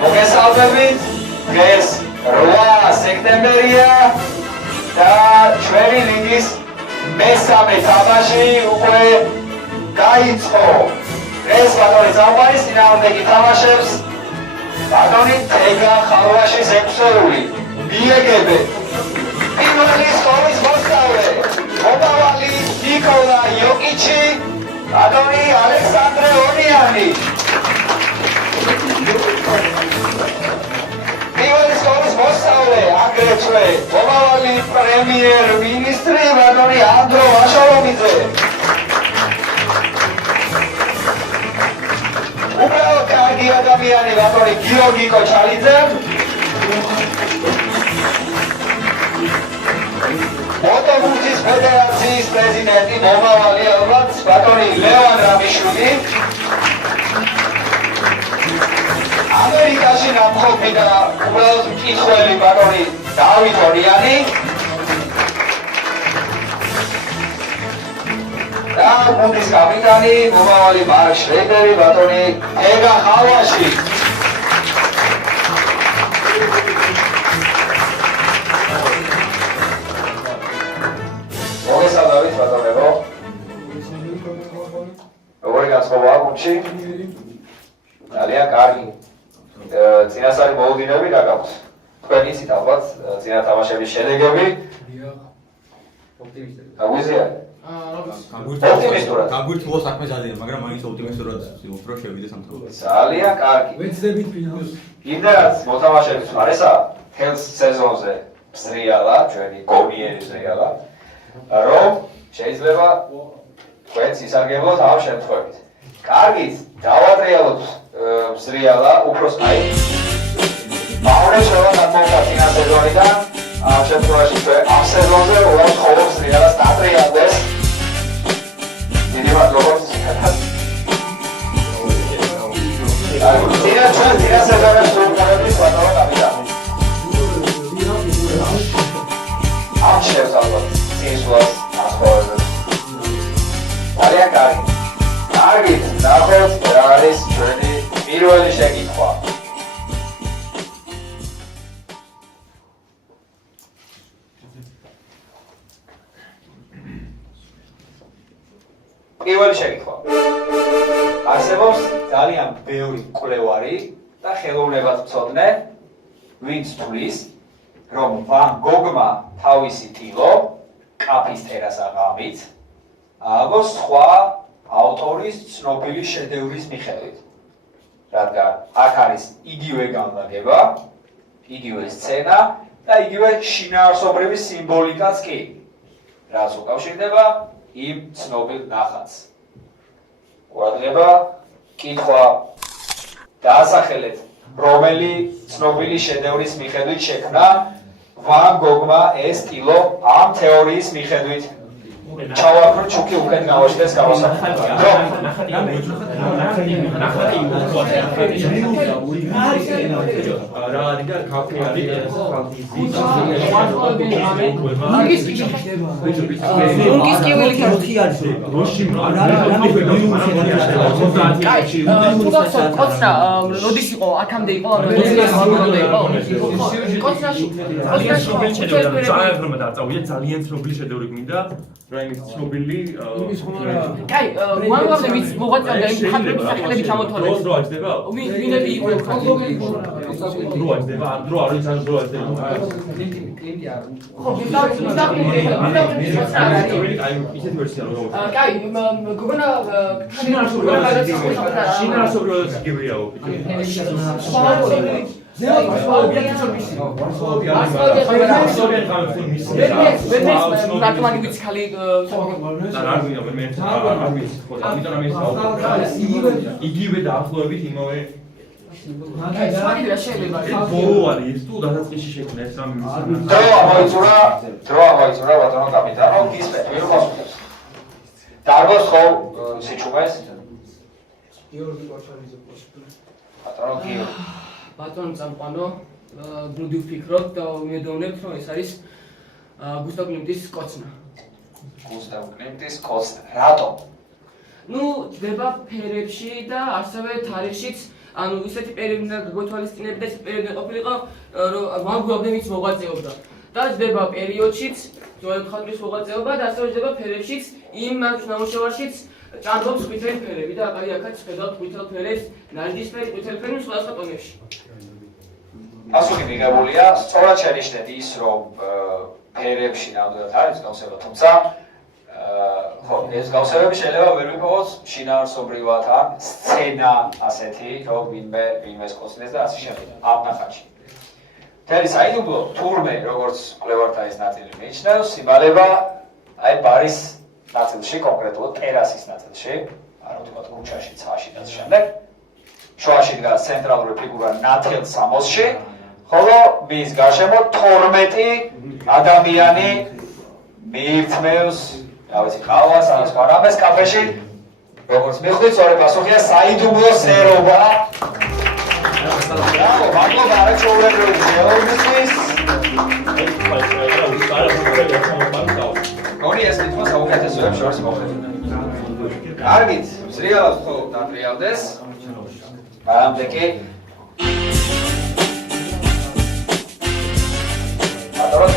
მოგესალმებით, დღეს 8 სექტემბერია და ჩვენი ლიგის მესამე თამაში უკვე გაიწყო. დღეს ბატონი ზამბარის წინააღმდეგი თამაშებს ბატონი თეგა ხალვაშის ექვსეული მიეგებე. პირველი სკოლის მოსწავლე მომავალი ნიკოლა იოკიჩი, ბატონი ალექსანდრე ონიანი. პირველი სკოლის მოსწავლე აგრეთვე მომავალი პრემიერ-მინისტრი ბატონი ანდრო აშალომიძე. უბრალოდ კარგი ადამიანი ბატონი გიორგი კოჩალიძე. მოტობურთის ფედერაციის პრეზიდენტი მომავალი ალბათ ბატონი ლევან რამიშვილი. ამერიკაში ნამყოფი და უბრალოდ მკითხველი ბატონი დავით ორიანი. და გუნდის კაპიტანი მომავალი მარკ შრეიდერი ბატონი თეგა ხალვაში. მოგესალმებით ბატონებო. როგორი განწყობაა გუნდში? ძალიან კარგი. წინასწარი მოუდინები რა გაქვს? თქვენ იცით ალბათ წინა თამაშების შედეგები? გაგვიზიარეთ? ოპტიმისტურად. გაგვირთულო საქმე ძალიან, მაგრამ მაინც ოპტიმისტურად უფრო შევიდე სამთავრობო. ძალიან კარგი. ვეცდებით ფინალს. იმდენად მოთამაშეების მხარესა თელს სეზონზე სრიალა, ჩვენი გონიერი სრიალა, რომ შეიძლება თქვენც ისარგებლოთ ამ შემთხვევით. კარგით, დავატრიალოთ სრიალა, უბრალოდ აი მავნე შევანათ მოხდა წინა სეზონიდან, ამ შემთხვევაში ჩვენ ამ სეზონზე უბრალოდ ხოლმე სრიალას დატრიალდეს. დიდი მადლობა სიკეთად. წინა სეზონში სრულყოფილების ბატონო კაპიტანი. ამ შევს ალბათ წინსვლას ასხოვებებს. ძალიან კარგი. კარგით, ნახოთ რა არის ჩვენი პირველი შეკითხვა. პირველი შეკითხვა. არსებობს ძალიან ბევრი მკვლევარი და ხელოვნებათმცოდნე, ვინც თვლის, რომ ვან გოგმა თავისი ტილო კაფის ტერასაღამით ააგო სხვა ავტორის ცნობილი შედევრის მიხედვით. რადგან აქ არის იგივე განლაგება, იგივე სცენა და იგივე შინაარსობრივი სიმბოლიკაც კი, რაც უკავშირდება იმ ცნობილ ნახატს. ყურადღება, კითხვა დაასახელეთ, რომელი ცნობილი შედევრის მიხედვით შექმნა ვან გოგმა ეს ტილო ამ თეორიის მიხედვით. ჩავაქრო ჩუქი უკეთ გავაშდეს გამოსახულება. როდის იყო აქამდე იყო ძალიან ცნობილი შედევრი გვინდა რაიმის ცნობილი კაი, მაგალითად ვინც მოღვაწეობდა იმ ხატრების სახელები ჩამოთვალეს. დრო აჯდება? ვინები იყო ხატრები? დრო აჯდება, დრო არის ან დრო აჯდება. კლინტი არ. ხო, აი, ისეთი ვერსია რო. კაი, გოგონა შინაარსობრივად გიბრიაო. იგივე დაახლოებით იმავე ბოლო არის თუ დასაწყისში შექმნა ეს რამე დრო ამოიწურა ბატონო კაპიტანო გისმენთ ვინ მოსულებს დარგოს ხო სიჩუმეს გიორგი კოჩალიძე პროსპექტი ბატონო გიორგი ბატონო წამყვანო გრუდი ვფიქრობ და ვიმედოვნებთ რომ ეს არის გუსტავ კლიმტის კოცნა. გუსტავ კლიმტის კოცნა. რატომ? ნუ ძდება ფერებში და ასევე თარიღშიც ანუ ისეთი პერიოდი და გვეთვალისწინებდა ეს პერიოდი ყოფილიყო რომ ვანგუაბდენიც მოღვაწეობდა და ძდება პერიოდშიც ძველი ხატვის მოღვაწეობა და ასევე ძდება ფერებშიც იმ ნამუშევარშიც ჭარბობს ყვითელი ფერები და აქაც ხედავთ ყვითელ ფერებს ნარგისფერი ყვითელი ფერი სხვადასხვა ტონებში პასუხი მიღებულია სწორად შენიშნეთ ის რომ ფერებში ნამდვილად არის გავსება თუმცა ხო ეს გავსებები შეიძლება ვერ ვიპოვოს შინაარსობრივად ან სცენა ასეთი რომ ვინმე სკოცნეს და ასე შემდეგ ამ ნახატში მთელი საიდუმლო თურმე როგორც მკვლევართა ეს ნაწილი მიიჩნევს იმალება აი ბარის ნაწილში კონკრეტულად ტერასის ნაწილში ანუ თქვათ ქუჩაში ცაში და ასე შემდეგ შუაში დგას ცენტრალური ფიგურა ნათელ სამოსში ხოლო მის გარშემო 12 ადამიანი მიირთმევს ავეცი ყავას ან სხვა რამეს კაფეში როგორც მიხდით სწორი პასუხია საიდუმლო სერობა ბრავო მადლობა არაჩვეულებრივი გეოლოგისთვის გონი ეს თვითონ საუკეთესოებს შორის მოხდება კარგით სრიალს ხო დატრიალდეს მანამდე კი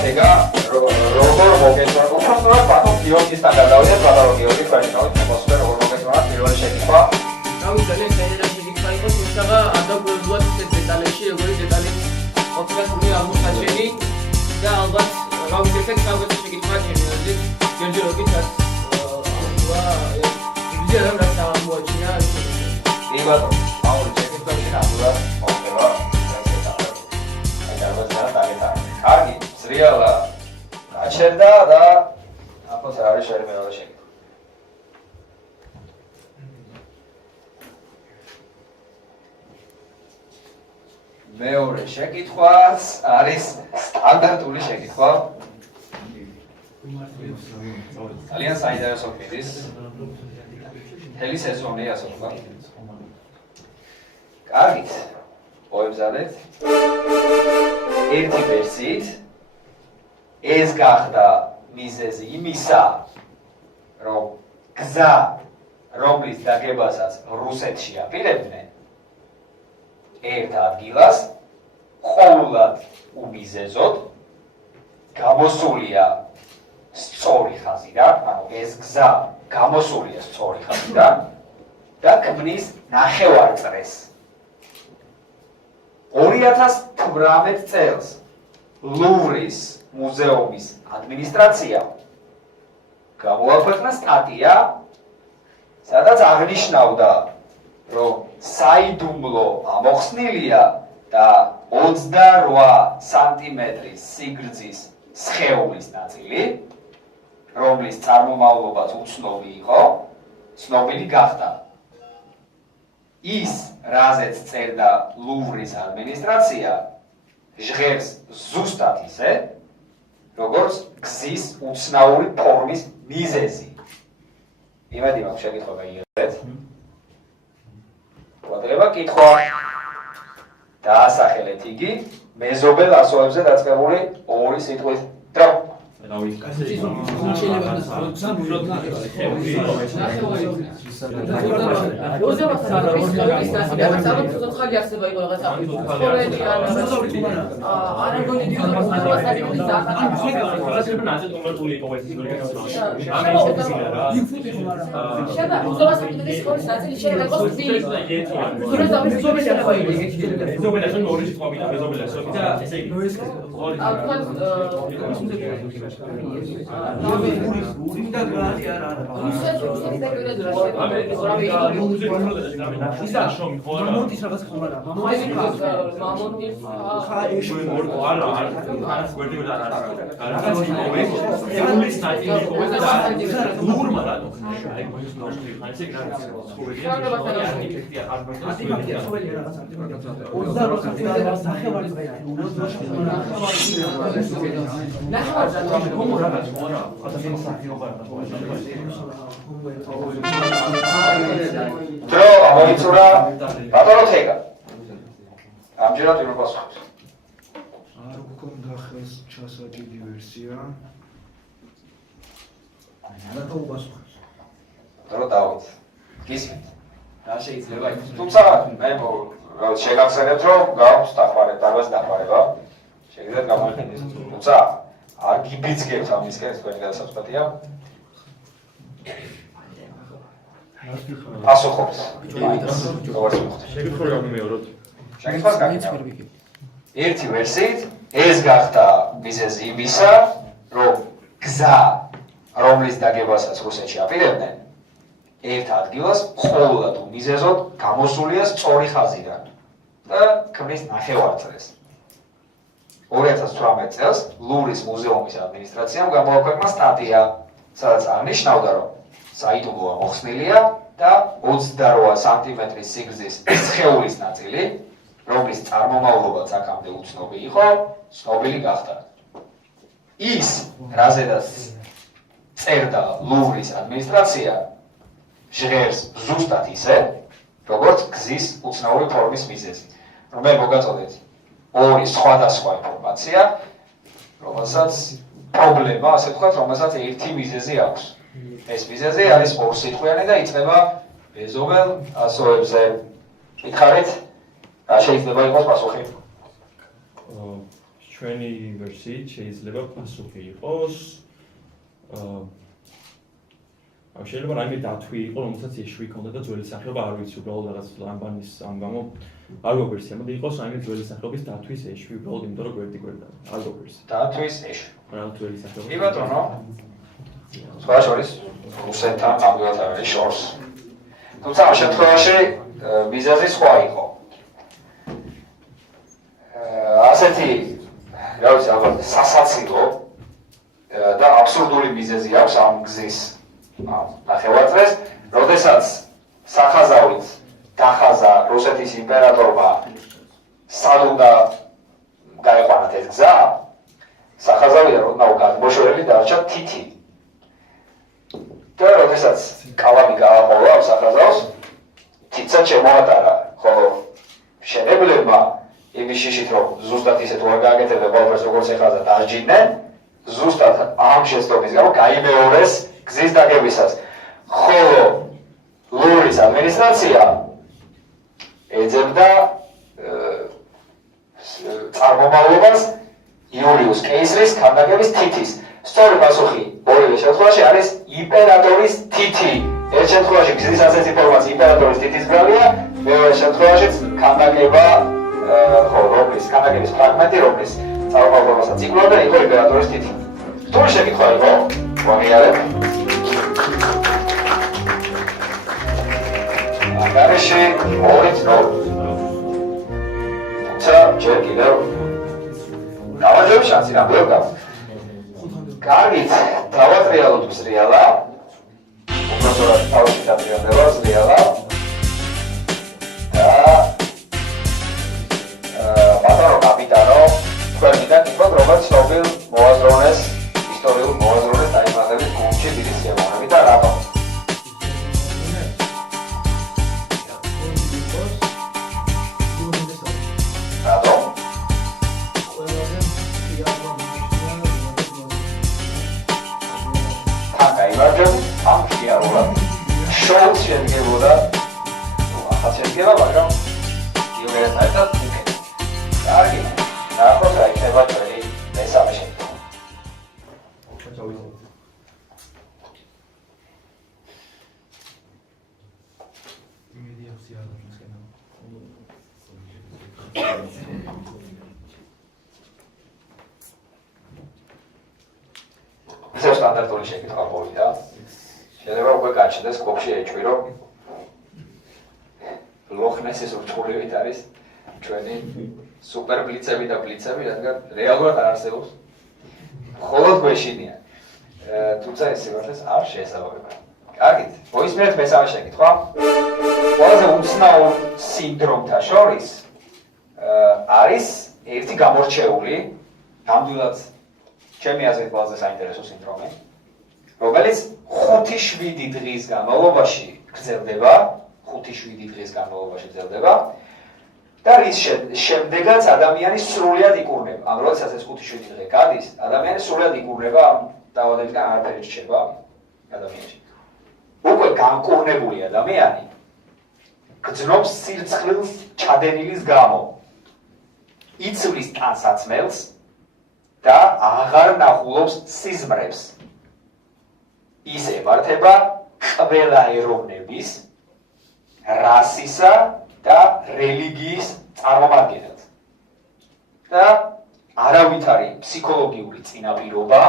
ega როგორ მოგეწონა უბრალოდ ბატონ გიორგისთან გადავიდეთ ბატონ გიორგი თქვენი მოსვლა როგორ მოგეწონა პირველი შეკითხვა ძალიან ძალიან შეკითხვა იყო თუმცა არ დაგვეძლოთ ეს დეტალებში როგორი დეტალი ყოფილა თუმცა აღმოჩენილი და ალბათ გავიქცეთ თავის შეკითხვა ჯერჯერობით ჯერჯერობით ვიდეო რა აღმოაჩინა ი ბატონ აური შეკითხვები ნამდვილად მოხდება კარგი სრიალა გაჩერდა და ახლა არის შეიძლება მეორე შეკითხვა მეორე შეკითხვაც არის სტანდარტული შეკითხვა ძალიან საინტერესო კვირის მთელი სეზონი ასე ვთქვა კარგით მოემზადეთ ერთი ვერსიით ეს გახდა მიზეზი იმისა რომ გზა რომლის დაგებასაც რუსეთში აპირებდნენ ერთ ადგილას ყოვლად უმიზეზოდ გამოსულია სწორი ხაზიდან ანუ ეს გზა გამოსულია სწორი ხაზიდან და ქმნის ნახევარწრეს 2018 წელს ლუვრის მუზეუმის ადმინისტრაცია გამოაქვეყნა სტატია, სადაც აღნიშნავდა, რომ საიდუმლო ამოხსნილია და 28 სანტიმეტრის სიგრძის სხეულის ნაწილი, რომლის წარმომავლობაც უცნობი იყო, ცნობილი გახდა. ის, რაზეც წერდა ლუვრის ადმინისტრაცია, ჟღერს ზუსტად ისე, როგორც გზის უცნაური ფორმის მიზეზი. იმედი მაქვს შეკითხვა გაიგეთ. ყვადება კითხვა. დაასახელეთ იგი მეზობელ ასოებზე დაწყებული ორი სიტყვის დრო. დრო ამოიწურა პატოლოგია. ამჯერად ვერ პასუხობთ. არ გქონდა ხელს ჩასაჭიდი ვერსია. რა თქმა უნდა. დრო დავით. გისმენთ. რა შეიძლება იყოს. თუმცა მე შეგახსენებთ რომ გაქვს დახმარება. შეგიძლიათ გამოიყენოს. თუმცა არ გიბიძგებთ ამისკენ თქვენი გადასაწყვეტია. ასოხობს. შეგიძლიათ გამიმეოროთ. შეგიძლიათ გამიმეოროთ. ერთი ვერსიით ეს გახდა მიზეზი იმისა, რომ გზა, რომლის დაგებასაც რუსეთში აპირებდნენ, ერთ ადგილას მხოლოდ უმიზეზოდ გამოსულია სწორი ხაზიდან და ქმნის ნახევარწრეს. 2018 წელს ლუვრის მუზეუმის ადმინისტრაციამ გამოაქვეყნა სტატია, სადაც აღნიშნავდა, რომ საიდუმლოა მოხსნილია და 28 სანტიმეტრის სიგრძის სხეულის ნაწილი, რომლის წარმომავლობაც აქამდე უცნობი იყო, ცნობილი გახდა. ის, რაზედაც წერდა ლუვრის ადმინისტრაცია, ჟღერს ზუსტად ისე, როგორც გზის უცნაური ფორმის მიზეზი. რომ მე მოგაწოდეთ ორი სხვადასხვა ინფორმაცია, რომელსაც პრობლემა, ასე ვთქვათ, რომელსაც ერთი მიზეზი აქვს. ეს მიზეზი არის ორსიტყვიანი და იწყება ბეზომელ ასოებზე. მითხარით, რა შეიძლება იყოს პასუხი? ჩვენი ვერსიით შეიძლება პასუხი იყოს შეიძლება რაიმე დათვი იყო, რომელსაც ეშვი ჰქონდა და ძველი სახეობა არ ვიცი, უბრალოდ რაღაც ლამბანის ამ გამო არ გვაგვერსია, მოდი იყოს რაიმე ძველი სახეობის დათვის ეშვი, უბრალოდ იმიტომ რომ გვერდი არ გვაგვერსია. დათვის ეშვი. რა ძველი სახეობა? კი ბატონო. სხვა შორის რუსეთთან ნამდვილად არ არის შორს. თუმცა ამ შემთხვევაში მიზეზი სხვა იყო. ასეთი, რა ვიცი, ალბათ სასაცილო და აბსურდული მიზეზი აქვს ამ გზის ნახევარწრეს, როდესაც სახაზავით დახაზა რუსეთის იმპერატორმა სად უნდა გაეყვანათ ეს გზა, სახაზავიდან ოდნავ გადმოშორებული დარჩა თითი. და როდესაც კალამი გააყოლა ამ სახაზავს, თითსაც შემოატარა, ხოლო მშენებლებმა იმის შიშით, რომ ზუსტად ისე თუ არ გააკეთებდა ყველაფერს როგორც ეხაზა დააჯიდნენ, ზუსტად ამ შეცდომის გამო გაიმეორეს გზის დაგებისას. ხოლო ლუვრის ადმინისტრაცია ეძებდა წარმომავლობას იულიუს კეისრის ქანდაკების თითის. სწორი პასუხი ორივე შემთხვევაში არის იმპერატორის თითი. ერთ შემთხვევაში გზის ასეთი ფორმაცია იმპერატორის თითის გრალია, მეორე შემთხვევაშიც ქანდაკება რომლის ქანდაკების ფრაგმენტი, რომლის წარმომავლობასაც იკვლევდა, იყო იმპერატორის თითი. რთული შეკითხვა იყო? ვაღიარებ. ანგარიში ორი წრო. თუმცა ჯერ კიდევ გავაჯეროთ შანსი ნამდვილად გაქვს. კარგით, დავატრიალოთ მსრიალა. უბრალოდ თავში დატრიალდება მსრიალა. და ბატონო კაპიტანო, თქვენ მინდა გითხრათ, როგორც ცნობილ მოაზროვნეს, ისტორიულ მოაზროვნეს დაიმატებით გუნდში დიდი სიამოვნებით და რატომ? რატომ? თან გაიმარჯვებ, ამ შეარულად. შოუს შედგებოდა, ახალ შედგება, მაგრამ იუგერესთან უკეთ. კარგი, ნახოთ რა იქნება ჩვენი მესამე შემთხვევა. ისევ სტანდარტული შეკითხვა მოვიდა. შეიძლება უკვე გაჩნდეს კოპში ეჭვი, რომ ლოხნესის ურჩხულივით არის ჩვენი სუპერ ბლიცები და ბლიცები, რადგან რეალურად არ არსებობს. მხოლოდ გვეშინია. თუმცა ეს სიმართლეს არ შეესაბამება. კარგით, მოისმენთ მესამე შეკითხვა. ყველაზე უცნაურ სინდრომთა შორის არის ერთი გამორჩეული, ნამდვილად ჩემი აზრით ყველაზე საინტერესო სინდრომი, რომელიც 5-7 დღის განმავლობაში გრძელდება, 5-7 დღის განმავლობაში გრძელდება და რის შემდეგაც ადამიანი სრულად იკურნება. ან როდესაც ეს 5-7 დღე გადის, ადამიანი სრულად იკურნება ამ დაავადებისგან არაფერი რჩება ადამიანში. უკვე განკურნებული ადამიანი გძნობს სირცხვილს ჩადენილის გამო, იცვლის ტანსაცმელს და აღარ ნახულობს სიზმრებს. ის ემართება ყველა ეროვნების, რასისა და რელიგიის წარმომადგენელს. და არავითარი ფსიქოლოგიური წინაპირობა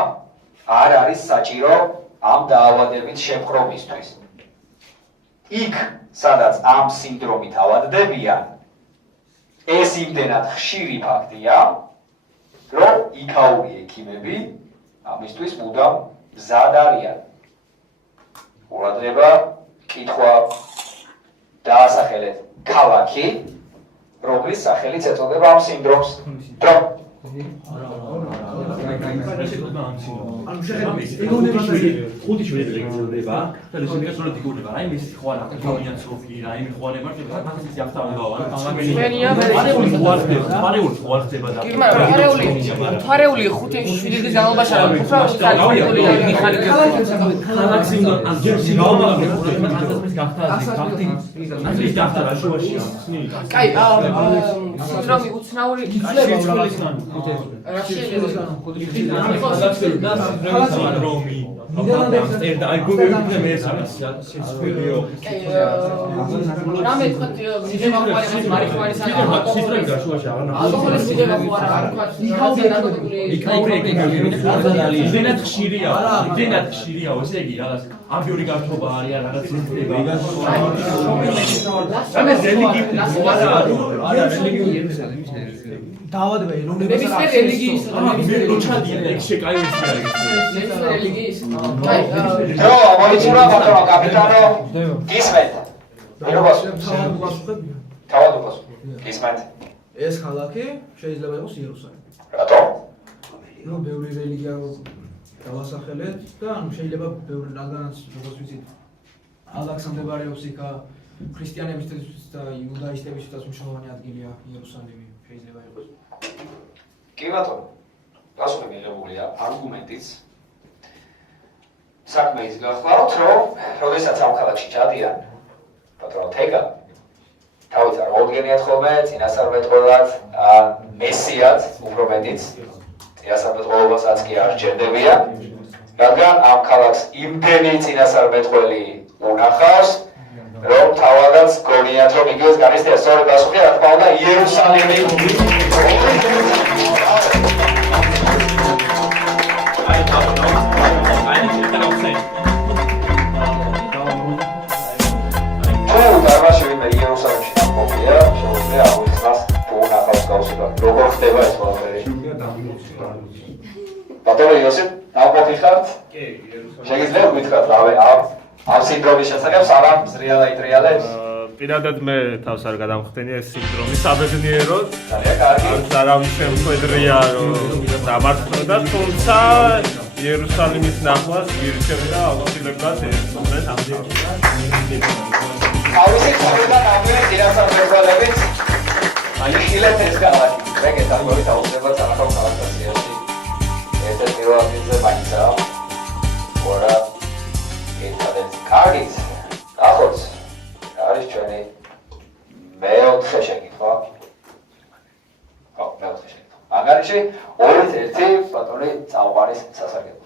არ არის საჭირო ამ დაავადებით შემხრობისთვის. იქ, სადაც ამ სინდრომით ავადდებიან, ეს იმდენად ხშირი ფაქტია, რომ იქაური ექიმები ამისთვის მუდამ მზად არიან. ყურადღება, კითხვა დაასახელეთ ქალაქი, რომლის სახელიც ეწოდება ამ სინდრომს. ხუთი შვილი გრძელდება და ლექციას რო დიგურება. აი მის ხვალ აკადემია სოფი, აი მე ხვალ ემართება, მაგას ის ახლა უნდა ვარ. ჩვენია ფარეული ხუთი შვილი განმავლობაში არა უბრალოდ ხალხური ქალაქს უნდა ამჯერში გავამაგრებ გახდა ფაქტი ის დახტა შუაში კაი სინდრომი უცნაური სინდრომი აი გუგლი მე სიცფილიო რამე თქვა ძიება ყوارებას მარიხუანის ალკოჰოლის ძიება ყوارა იმდენად ხშირია ესე იგი რაღაც ამბიური გართობა არის რაღაც ზეწდება რამე რელიგიური არა რელიგიური დაავადება ეროვნების რელიგიის რელიგიის მოიწურა ბატონო კაპიტანო გისმენთ თავად უპასუხებ გისმენთ ეს ქალაქი შეიძლება იყოს იერუსალიმი რატომ ნუ ბევრი რელიგია დავასახელეთ და ანუ შეიძლება ბევრი რადგანაც როგორც ვიცით ალაქსა მდებარეობს იქ ქრისტიანებისთვის და იუდაისტებისთვის მნიშვნელოვანი ადგილია იერუსალიმი შეიძლება იყოს კი ბატონო პასუხი მიღებულია არგუმენტიც საქმე ის გახლავთ რომ როდესაც ამ ქალაქში ჩადიან პატრონ თეგა თავი წარმოუდგენიათ ხოლმე წინასწარმეტყველად მესიად უფრო მეტიც წინასწარმეტყველობასაც კი არ სჭირდებიან რადგან ამ ქალაქს იმდენი წინასწარმეტყველი უნახავს რომ თავადაც გონიათ რომ იგივეს განიცდია სწორი პასუხი რა თქმა უნდა იერუსალიმი როგორ ხდება ეს ყველაფერი? ბატონო იოსებ, დავმოხიხართ? კი, შეგიძლია გითხრათ რავე ამ სინდრომის შესახებ სანამ ზრიალა იტრიალებს? პირადად მე თავს არ გადამხდენი ეს სინდრომი საბედნიეროდ. ძალიან კარგი. არავის შემხედრია რომ დამარცხდა, თუმცა იერუსალიმის ნახვას გირჩევდა აუცილებლად ეს მე ამდენი. თავისი ხარიდან ამბები წინასწარმეტყველებით აიხილეთ ეს ქალაქი. მე გეტყვით აუცილებლად სამხატვრო ქალაქში. ეს პირველადი მაინცა. ორა ერთადერთი კარგით. ახოც არის ჩვენი მეოთხე შეკითხვა. მეოთხე შეკითხვა. მაგარში 2-1 ბატონი წავყარის სასარგებლოდ.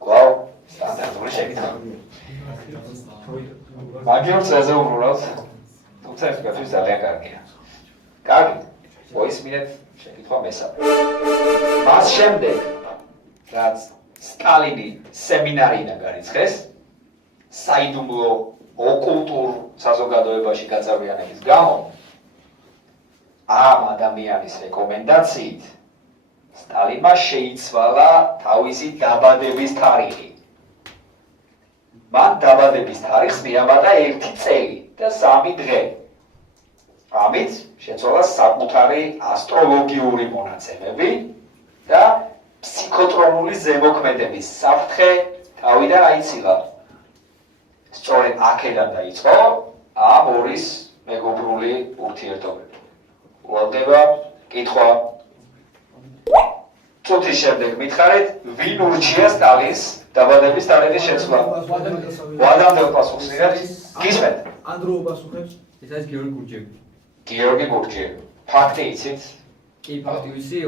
Wow, სტანდარტული შეკითხვა. მაგიორ წეზე უბრალოდ თუმცა ეს კაცი ძალიან კარგია. კარგი. მოისმინეთ შეკითხვა მესამე. მას შემდეგ რაც სტალინი სემინარიიდან გარიცხეს საიდუმლო ოკულტურ საზოგადოებაში გაწევრიანების გამო ამ ადამიანის რეკომენდაციით სტალინმა შეიცვალა თავისი დაბადების თარიღი. მან დაბადების თარიღს მიაბადა 1 წელი და 3 დღე. ამით შეცვალა საკუთარი ასტროლოგიური მონაცემები და ფსიქოტრონული ზემოქმედების საფრთხე თავიდან აიცილა. სწორედ აქედან დაიწყო ამ ორის მეგობრული ურთიერთობები. ვლადდება კითხვა. წუთის შემდეგ მითხარით, ვინ ურჩია სტალინს დაბადების თარიღის შეცვლა? ვადამდე პასუხს იღებთ? გისმენთ? ანდროუ პასუხებს. ეს არის გიორგი გურჯიევი. გიორგი გურჯიევი. ფაქტი იცით? კი, ფაქტი ვიცი,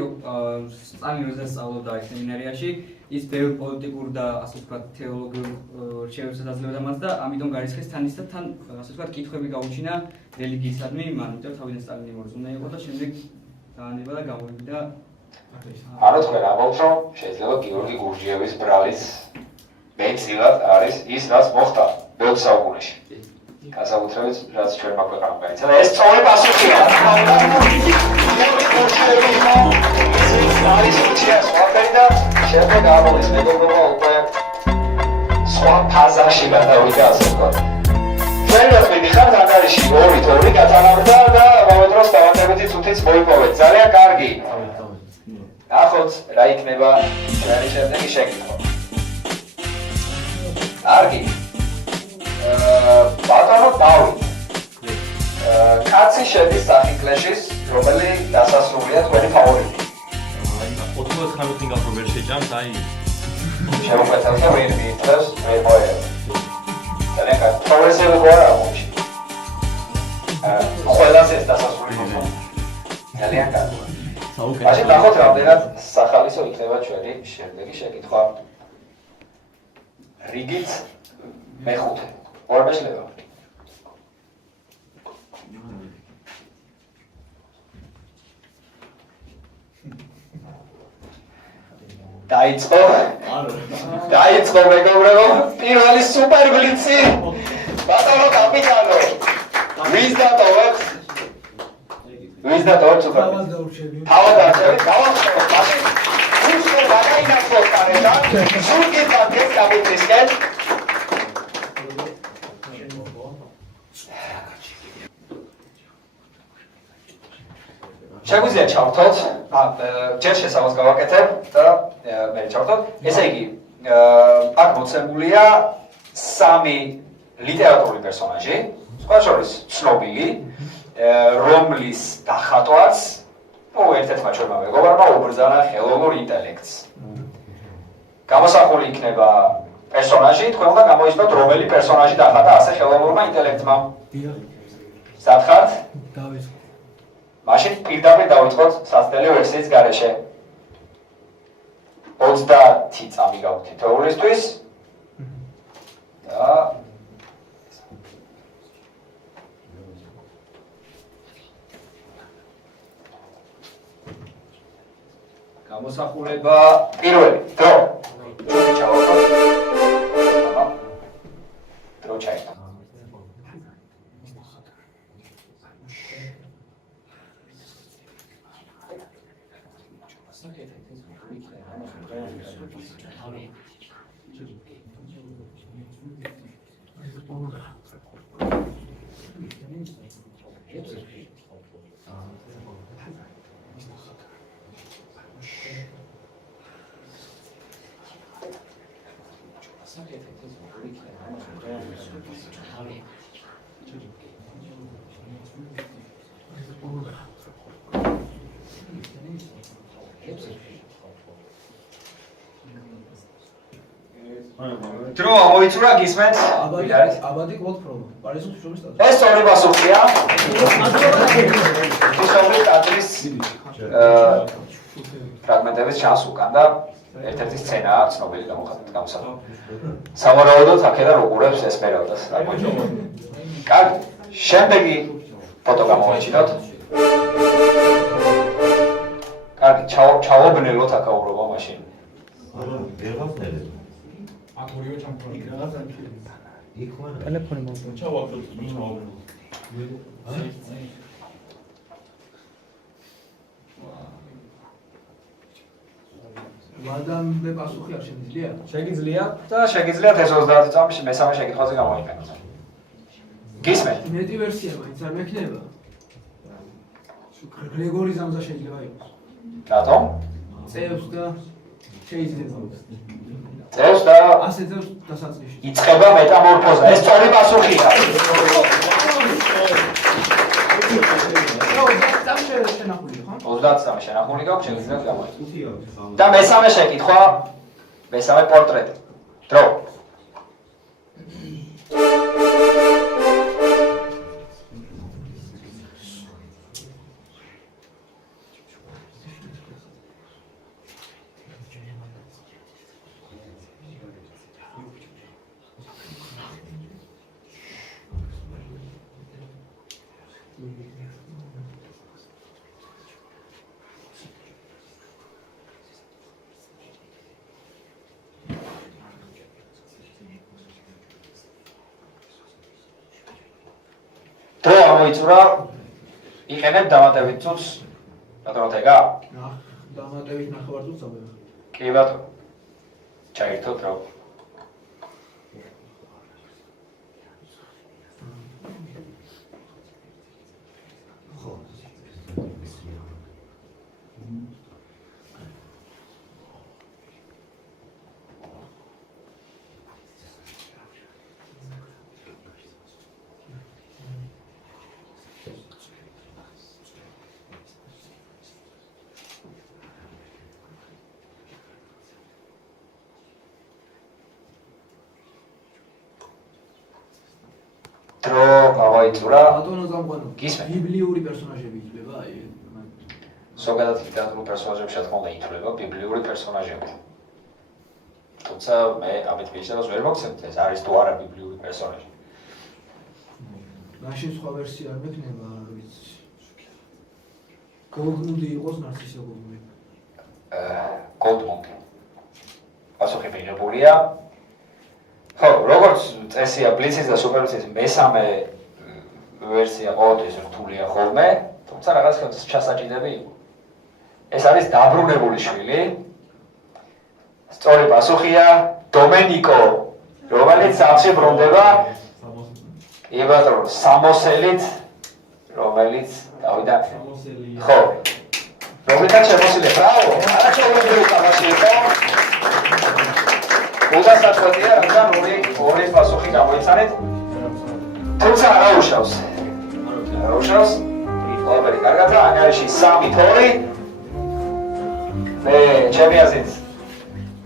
სტალინი როდესაც სწავლობდა სემინარიაში, ის ბევრ პოლიტიკურ და ასე ვთქვათ თეოლოგიურ რჩევებსაც აძლევდა მას და ამიტომ გარისხეს თან ის და თან ასე ვთქვათ კითხვები გაუჩინა რელიგიისადმი, მან იმიტომ თავიდან სტალინი მორწმუნე იყო და შემდეგ დაანება და გამოვიდა. ანუ თქვენ ამბობთ, რომ შეიძლება გიორგი გურჯიევის ბრალიც მეტწილად არის ის, რაც მოხდა მეოთხე საუკუნეში. განსაკუთრებით, რაც ჩვენმა ქვეყანამ გაიცადა. ეს სწორი პასუხია. გიორგი გურჯიევი იყო ის არის ურჩიას ვაფერი და შემდეგ ამოდის მეგობრობა უკვე სხვა ფაზაში გადავიდა ასე ვთქვათ. ჩვენაც მიდიხართ ანგარიში 2-2 გათანაბრდა და მომდროს დავანებითი წუთიც მოიპოვეთ. ძალიან კარგი. ნახოთ რა იქნება ჩვენი შემდეგი შეკითხვა. კარგი. ბატონო დავით. კაცი შედის საფინკლეშის, რომელი დასასრულია თქვენი ფავორიტი. 99 გაფრო ვერ შეჭამს, აი შემოგვეცათ და ვერ მიიწევს ვერ მოერევ. ძალიან კარგი. პროგრესული ხო არა მომში. ყველაზე ეს დასასრული ხო. ძალიან კარგი. მაშინ ნახოთ რამდენად სახალისო იქნება ჩვენი შემდეგი შეკითხვა. რიგით მეხუთე. ორ მეშლება. დაიწყო მეგობრებო, პირველი სუპერ ბლიცი. ბატონო კაპიტანო. ვის დატოვებთ? ვის დატოვებთ სუპერ ბლიცი? თავად დაურჩევი. თავად დაურჩევი, გავახსოვოთ. მაშინ უშო მაგაინახოთ კარედა. სულკით მაგეს კაპიტნისკენ. შეგვიძლია ჩავთვალოთ, ჯერ შესავალს გავაკეთებ და მე ჩავთვალოთ. ესე იგი, აქ მოცემულია 3 ლიტერატურული პერსონაჟი, სხვა შორის ცნობილი, რომლის დახატვაც, ერთ-ერთმა ჩვენმა მეგობრებმა უბრძანა ხელოვნურ ინტელექტს. გამოსახული იქნება პერსონაჟი, თქვენ უნდა გამოიცნოთ, რომელი პერსონაჟი დახატა ასე ხელოვნურმა ინტელექტმა. სათხართ? დავიწყო. მაშინ პირდაპირ დავიწყოთ სასწრაფო ვერსიის გარეშე. 30 წამი გაქვთ თეორიისთვის და გამოსახულება პირველი დრო. ჩავაკეთოთ. დრო ჩაიწყო. დრო მოიწურა გისმენთ? აბადი კვლოდფრობა. პარიზის შობის სტატუსი. ეს სწორი პასუხია. ისოვის ტაძრის ფრაგმენტების ჩანს უკან და ერთ-ერთი სცენაა ცნობილი გამოსახული. სავარაუდოდ აქედან უყურებს ესპერანტოს. კარგი. შემდეგი ფოტო გამოვაჩინოთ. კარგი, ჩავობნელოთ აქაურობა მაშინ. ტელეფონი მოვიდა. ჩავაგდოთ, ჩავაგდოთ. ვადამდე პასუხი არ შემიძლია? შეგიძლია და შეგიძლიათ ეს 30 წამში მესამე შეკითხვაზე გამოიყენოთ. გისმენთ? მეტი ვერსია მაინც არ მექნება. გრეგორი ზამზა შეიძლება იყოს. რატომ? წევს და შეიძლება. წევს და ასე წევს დასაწყისში. იწყება მეტამორფოზა. ეს სწორი პასუხია. შენახული ხო? 33 შენახული გაქვს, შეგიძლიათ გამოიწვიოთ. და მესამე შეკითხვა, მესამე პორტრეტი. დრო. დრო ამოიწურა, იყენებ დამატებით წუთს, ბატონო თეგა? დამატებით ნახევარწუთს ამბობ. კი ბატონო. ჩაერთო დრო. დრო გამოიწურა. ბატონო გამყვანო. გისმენთ. ბიბლიური პერსონაჟები ითვლება, აი. ზოგადად ლიტერატურულ პერსონაჟებში რა თქმა უნდა ითვლება ბიბლიური პერსონაჟები. თუმცა მე ამით მიშნებას ვერ მოგცემთ, ეს არის თუ არა ბიბლიური პერსონაჟი. მაშინ სხვა ვერსია არ მექნება, რა ვიცი. გოლდმუნდი იყოს ნარცისე გოლდმუნდი. გოლდმუნდი. პასუხი მიღებულია. ხო, როგორც წესია ბლიცის და სუპერბლიცის მესამე ვერსია ყოველთვის რთულია ხოლმე, თუმცა რაღაც ჩასაჭიდები იყო. ეს არის დაბრუნებული შვილი. სწორი პასუხია დომენიკო, რომელიც სახლში ბრუნდება კი ბატონო, სამოსელით, რომელიც გავიდა. ხო. რომელთან შემოსილი, ბრავო, არაჩვეულებრივი თამაში იყო. უდასაწყვეტია, რადგან ორი პასუხი გამოიცანეთ. თუმცა არ აუშავს. არ აუშავს. ყველაფერი კარგადაა, ანგარიში 3-2. მე ჩემი აზრით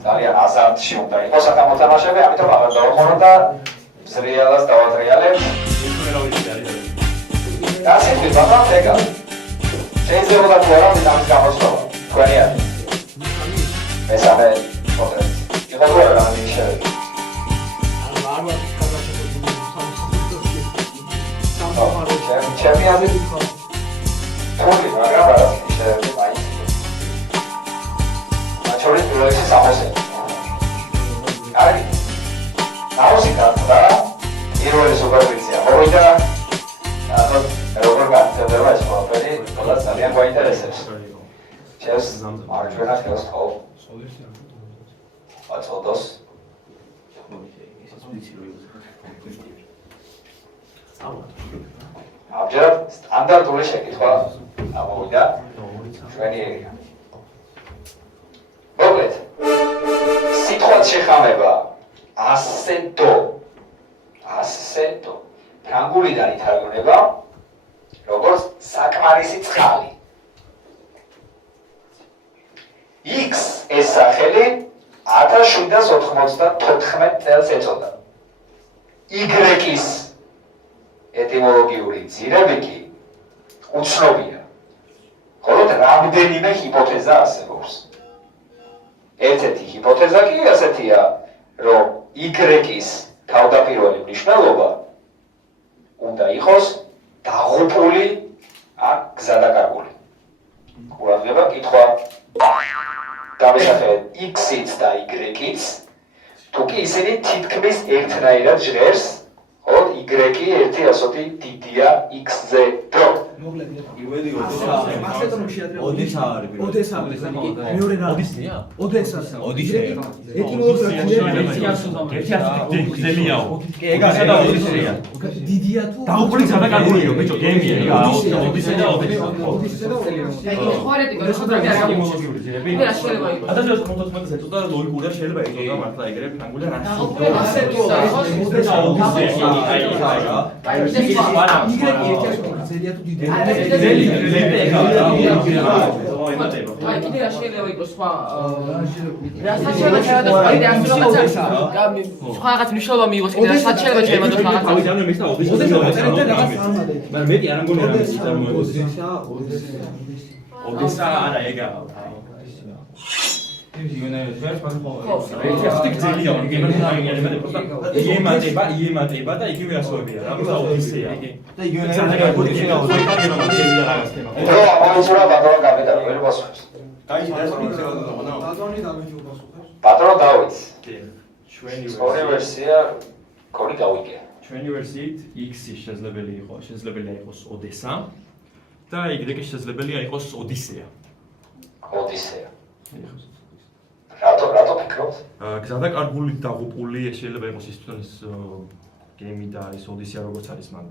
ძალიან აზარტში უნდა იყოს მოთამაშეები, ამიტომ აღარ დავახმარო და ზრიალას დავატრიალებ. დასწრებით ბატონო თეგა. შეიძლება თუ არა მის გამოსვლა. თქვენი არის. მესამე პორტრეტი. იყო თუ არა ამის შევედი. ჩემი აზრით ხო. თუმცა მაგრამ არა შეიძლება მაინც. მაჩორი პროექტი სამოსელი. აი. აუზი გახდა. პირველი სუპერვიზია მოვიდა. ანუ როგორ გაწევდება ეს ყველაფერი, ყველა ძალიან გვაინტერესებს. ჩემს მარჯვენა ხელს ხო. აწოდოს. ამჯერად სტანდარტული შეკითხვა ამოვიდა ჩვენი ერია. მოკლედ, სიტყვაც შეხამება ასედო. ფრანგულიდან ითარგმნება როგორც საკმარისი წყალი. X ეს სახელი 1794 წელს ეწოდა. Y-ის ეტიმოლოგიური ძირები კი უცნობია. მხოლოდ რამდენიმე ჰიპოთეზა არსებობს. ერთ-ერთი ჰიპოთეზა კი ასეთია, რომ Y-ის თავდაპირველი მნიშვნელობა უნდა იყოს დაღუპული ან გზადაკარგული. ყურადღება კითხვა. გამოსახეთ X-იც და Y-იც, თუ კი ისინი თითქმის ერთნაირად ჟღერს, ხოლო Y-ი ერთი ასოთი დიდია X-ზე დრო. მოკლედ იმედი ასეთ რომ შეაძლოა ოდისა არის ოდესა არის მეორე რა ოდისია? ოდესა ოდისეა. ეტიმოლოგია გზელიაო. ეგ არის და ოდისეა. დიდია თუ დაუყური ზადაკარგულიო, ბიჭო, გემია. ოდისე და ოდისე. ხوارეთი გასაგები არ ეტიმოლოგიური ძირები. მე რა შეიძლება იყოს? ადამიანს მომთხოვს ეწოდა ლოგიკურად შეიძლება ეწოდა მართლა ეგრე ფრანგულად რა. ასეთი ოდისე. ძელია თუ დიდია? აი კიდე რა შეიძლება იყოს სხვა რასაც შეიძლება ჩავადოს კიდე ასე რაღაცა სხვა რაღაც მნიშვნელობა მიიღოს კიდე რასაც შეიძლება ჩავადოს რაღაცა თავიდან მის და ოდესა მაგრამ მეტი არ ამგონია რა ოდესა ოდესა არა ეგა იემატება და იგივე ასოებია რა და ოდესეა და იგივე რო ამოიწურა ბატონო გამიტარო ვერ მოსხებს ბატონო დავით ორი ვერსია კორი გავიგე ჩვენი ვერსიით X-ი შესაძლებელია იყოს ოდესა და Y-ი შესაძლებელია იყოს ოდისეა ოდისეა რატო ფიქრობთ? გზადაკარგული დაღუპული შეიძლება იყოს ის თვითონის გეიმი და ის ოდისეა როგორც არის მან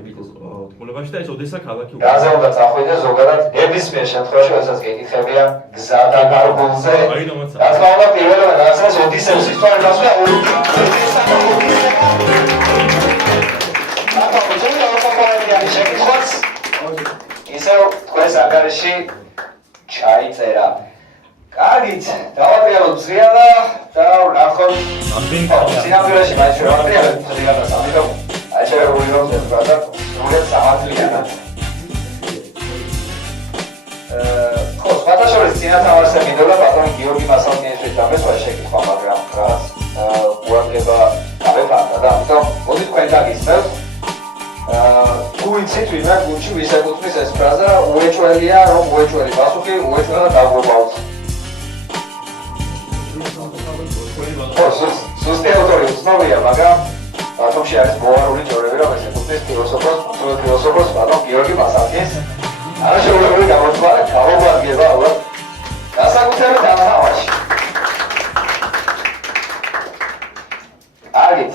ეთიკურობაში და ეს ოდესა ქალაქი გაზე უნდა წახვიდე ზოგადად ნებისმიერ შემთხვევაში რასაც გეკითხებია გზადაკარგულზე რა თქმა უნდა პირველად რაღაცას ოდისეus ისტორია გასვლა ოდესა შეკითხვაც ისევ თქვენს ანგარიში ჩაიწერა კარგით, დავატრიალოთ ზრიალა და ვნახოთ სინამდვილეში მაინც შევატრიალეთ ზრიალას ამიტომ აჩერებული რომ ზრდა სრულად სამართლიანად ხო, სხვათაშორის წინათამაშზე მინდოდა ბატონი გიორგი მასალკინიშვილის დამესვა შეკითხვა, მაგრამ რაღაც ყურადღება გავეფარდა და ამიტომ მოდი თქვენ დაგისმევთ თუ იცით ვინმე გუნდში ვის ეკუთვნის ეს ფრაზა უეჭველია რომ უეჭველი პასუხი უეჭველად დაგვობავთ სუსტი ავტორი უცნობია, მაგრამ ბატონში არის მოარული ჯორები, რომ ეს ეკუთვნის ფილოსოფოს ბატონ გიორგი მასალკინს არაშეულებრივი გამოთვლა და გაუგარგება ალბათ განსაკუთრებით ამ თამაში. კარგით.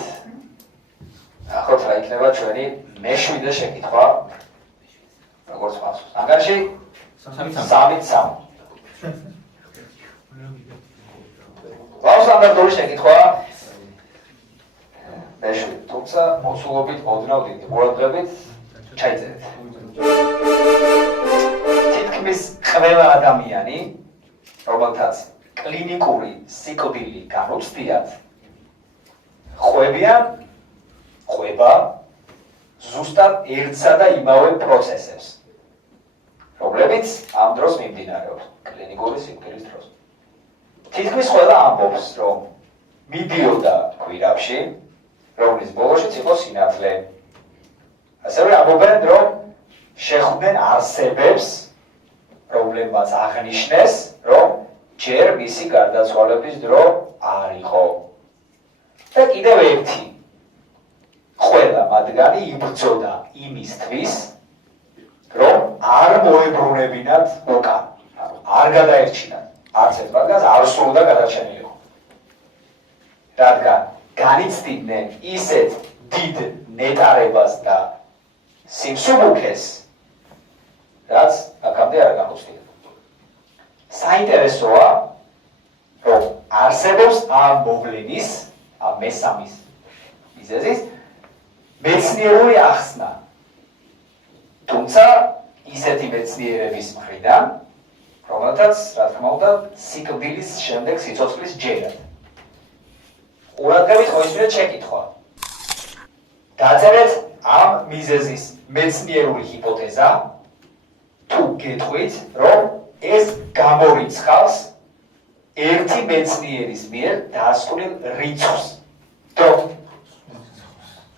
ახლა რა იქნება ჩვენი მე-7 შეკითხვა. როგორც მახსოვს. ანგარიში 3-3. სტანდარტული შეკითხვა მე-7, თუმცა მოცულობით ოდნავ დიდი ყურადღებით ჩაიწერეთ. თითქმის ყველა ადამიანი, რომელთაც კლინიკური სიკვდილი განუცდიათ, ხვება ზუსტად ერთსა და იმავე პროცესებს, რომლებიც ამ დროს მიმდინარეობს კლინიკური სიკვდილის დროს. თითქმის ყველა ამბობს, რომ მიდიოდა კვირაში, რომლის ბოლოშიც იყო სინათლე. ასევე ამბობენ, რომ შეხვდნენ არსებებს, რომლებმაც აღნიშნეს, რომ ჯერ მისი გარდაცვალების დრო არ იყო. და კიდევ ერთი, ყველა მათგანი იბრძოდა იმისთვის, რომ არ მოებრუნებინათ უკან, არ გადაერჩინათ. არც ერთ მათგანს არ სურდა გადარჩენილიყო. რადგან განიცდიდნენ ისეთ დიდ ნეტარებას და სიმსუბუქეს, რაც აქამდე არ განუცდია. საინტერესოა, რომ არსებობს ამ მოვლენის, ამ მესამის მიზეზის მეცნიერული ახსნა. თუმცა ისეთი მეცნიერების მხრიდან, რომელთაც, რა თქმა უნდა, სიკვდილის შემდეგ სიცოცხლის ჯერად. ყურადღებით მოისმინეთ შეკითხვა. დაწერეთ ამ მიზეზის მეცნიერული ჰიპოთეზა, თუ გეტყვით, რომ ეს გამორიცხავს ერთი მეცნიერის მიერ დაასკვნილ რიცხვს.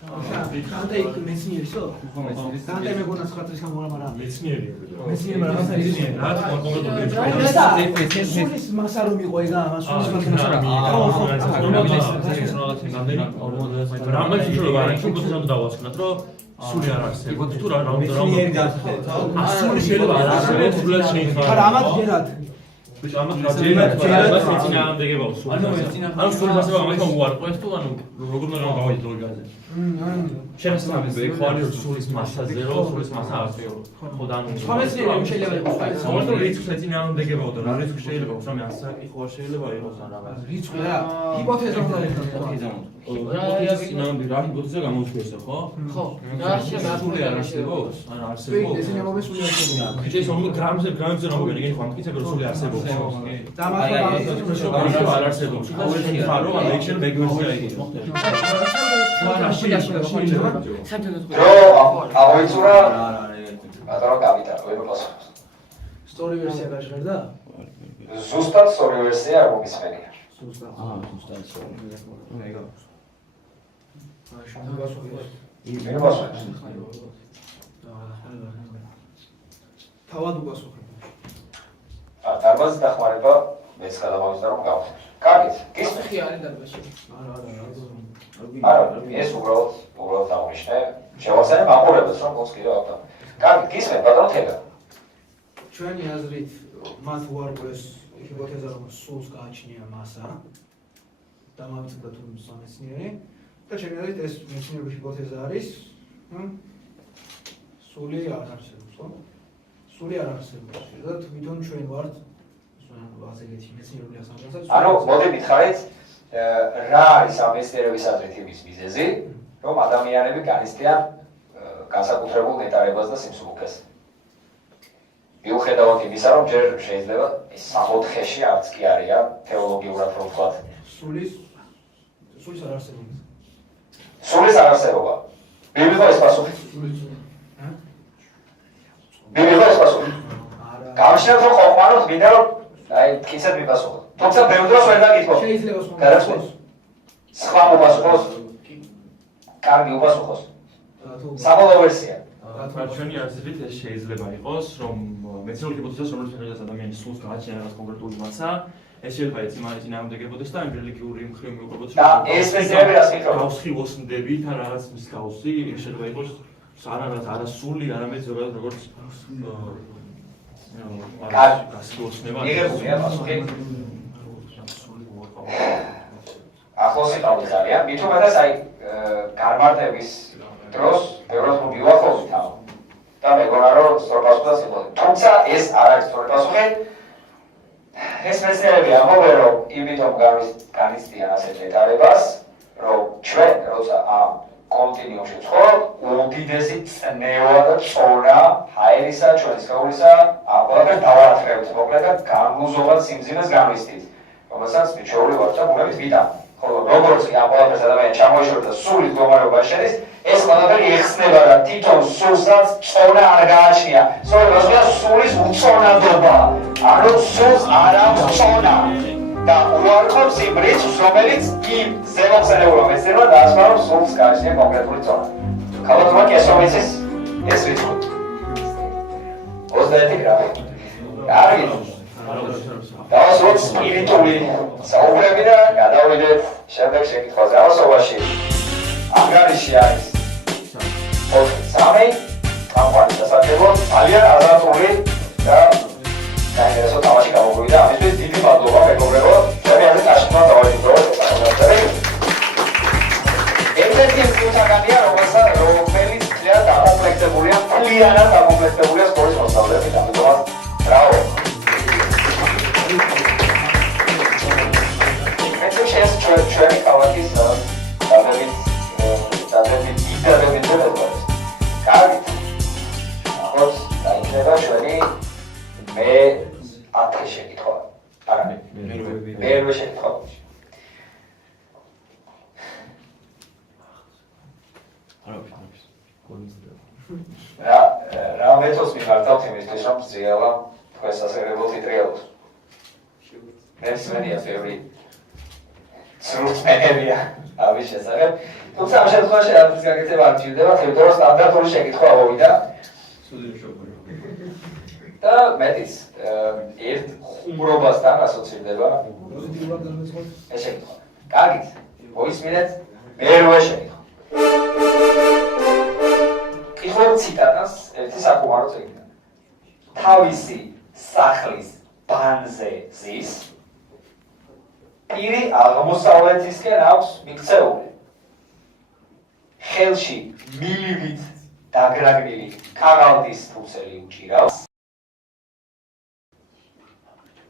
Tante მეცნიერისო? Tante მეგონა ხათრის გამორა, მაგრამ მეცნიერია. მეცნიერმა რაღაცა იციან. რა თქმა უნდა, სულის მასა რომ იყო ეგა, მას სულის მასა რა. რამაც შეიძლება არა, ჰიპოთეზამ დავასკვნათ, რომ სული არ არსებობს, თუ რა მეცნიერი დასახელეთ. სული შეიძლება არ არსებობს, სულად შეიძლება. არა, ამათ ჯერად. ამათ ჯერად მეცინაამდეგებაო სული. ანუ სული მასება ამათ უარყვეს თუ ანუ როგორ უნდა გავაიდო როგაზე. შესაძლებელი ხო არის რომ სულის მასაზე რომ სულის მასა არ არის. ხო და ანუ სხვა მეცნიერები შეიძლება იყოს სხვა. სამართლო რიცხვს მეცინაამდეგებაო და რა რიცხვი შეიძლება იყოს, რამე ასაკი ხო შეიძლება იყოს ან რაღაც. რიცხვი რა, ჰიპოთეზა უნდა იყოს. ჰიპოთეზის წინააღმდეგ რა ჰიპოთეზა გამოუცხიეს ხო? ხო. რა შეიძლება სული არ არსებობს? ან ვეი, არსებობს? ესენი ამბობენ სული არსებობს. ხიჭის ომი გრამზე რა მოგენ იგი ხო ამტკიცებ რომ სული არსებობს. და მართლა არ არსებობს. ყოველთვის ხარო ან ექშენ მეგვერსია იგი მოხდა. დრო აღმოიწურა ბატონო კაპიტანი, ვერ მოსახლოს. სტორი ვერსია გაჟღერდა? ზუსტად სწორი ვერსია არ მომისმენია. ზუსტად. ზუსტად სწორი. შენ გასუხეს. ვერ მოსახლოს. თავად უგასუხებ. დარბაზის დახმარება მეც გადავავიდა რომ გავხსნე. კარგით, გისმენთ? ხი არის დარბაზში. არა, ეს უბრალოდ აღნიშნე. შევახსენე მაყურებელს რომ გულს კიდევ აქვს. კარგით, გისმენთ ბატონო თელა. ჩვენი აზრით მათ უარყვეს ჰიპოთეზა რომ სულს გააჩნია მასა და მოვიწოდოთ თუ სამეცნიერი და ჩემი აზრით ეს მეცნიერული ჰიპოთეზა არის სული არ არსებობს ხო? სული არ არსებობს და თვითონ ჩვენ ვართ ასეთი მეცნიერული ასამბლეა. ანუ მოდი მითხარით რა არის ამ მეცნიერების აზრით იმის მიზეზი რომ ადამიანები განიცდიან განსაკუთრებულ ნეტარებას და სიმსუბუქეს. მიუხედავად იმისა, რომ ჯერ შეიძლება ის 4-ში არც კი არიან თეოლოგიურად რომ ვთქვათ. სულის არ არსებობს. სულის არ არსებობა. ბიბლია ეს პასუხი. ბიბლია ეს პასუხი. გამშნევთ რომ ყოფაროთ მინდა რომ აი კიცად მიპასუხოთ. თუმცა ბევრ დროს ვერ დაგითხოვ. შეიძლება გადაწყვეტ. სხვა მოპასუხოს. კარგი უპასუხოს. საბოლოო ვერსია. ჩვენი აზრით ეს შეიძლება იყოს, რომ მეცნიერული ჰიპოთეზას რომელიც ხელს ადამიანის სულს გააჩნია რაღაც კონკრეტული მასა, ეს შეიძლება ეწინააღმდეგებოდეს და იმ რელიგიური მხრივ მიუყვებოდეს. და ეს მეცნიერები რას მითხრობენ? გავსხივოსნდებით ან რაღაც მის გავსი, შეიძლება იყოს არა სული, არამედ ზოგადად როგორც გასხივოსნება. იღებულია პასუხი. ახლოს იყავით ძალიან, მით უმეტეს აი განმარტების დროს ბევრად მივახოვით ამ და მეგონა რომ სწორ პასუხს იღებდი. თუმცა ეს არ არის სწორი პასუხი. ეს მეცნიერები ამბობენ რომ იმიტომ განიცდიან ასეთ ნეტარებას, რომ ჩვენ როცა ამ კონტინუუმში ვცხოვრობ, უდიდესი წნევა და წონა ჰაერისა, ჩვენი სხეულისა, ამ ყველაფერს დავაათრევთ, მოკლედ და განგუზობად სიმძიმეს განვისდით, რომელსაც მიჩვეული ვართ და ბუნებით ვიტან. ხოლო როგორც კი ამ ყველაფერს ადამიანი ჩამოიშორდა და სული მდგომარეობა შედის, ეს ყველაფერი ეხსნება და თვითონ სულსაც წონა არ გააჩნია. სწორედ სულის უწონადობა. ანუ სულს არ აქვს წონა. და უარყოფს იმ რიცხვს, რომელიც იმ ზემოხსენებულმა მეცნიერმა დაასმა, რომ სულს გააჩნია კონკრეტული წონა. ქალბატონმა კესოვიცის ეს რიცხვი. 21 გრამი. კარგი. დავასრულოთ სპირიტული საუბრები და გადავიდეთ შემდეგ შეკითხვაზე. ავსობაში ანგარიში არის 3 კამპანიის დასაწყებად ძალიან აზარტული და საინტერესო თამაში გამოგვივიდა. ამისთვის დიდი მადლობა მეგობრებო. ჩემი აზრით აშკარად დავაიწყოთ ეს საკითხი. ერთ-ერთი მტკიცებია, რომელიც ძალიან დაკომპლექტებულია, ფლიანად დაკომპლექტებულია სკოლის მოსწავლეებით. ამიტომაც ბრავო. ეს ჩვენი ქალაქის დადებით იდეალებით კარგით. ახლა დაიწყება ჩვენი მე-10 შეკითხვა. არა, მე-8 შეკითხვა. რა მეთოდს მიმართავთ იმისთვის, რომ ზრიალა თქვენს სასწავლებლად იტრიალოთ? მე მსმენია ბევრი სრულწმენელია ამის შესახებ. თუმცა ამ შემთხვევაში არაფრის გაკეთება არ ჭირდება, იმიტომ რომ სტანდარტული შეკითხვა ავიდა. და მეტიც ერთ ხუმრობასთან ასოცირდება ეს შეკითხვა. კარგით, მოისმინეთ მე-8 შეკითხვა. კითხულობ ციტატას ერთი საკუმარო წიგნიდან. თავისი სახლის ბანზე ზის პირი აღმოსავლეთისკენ აქვს მიქცეული. ხელში მილივით დაგრაგნილი კაღალდის ფუცელი უჭირავს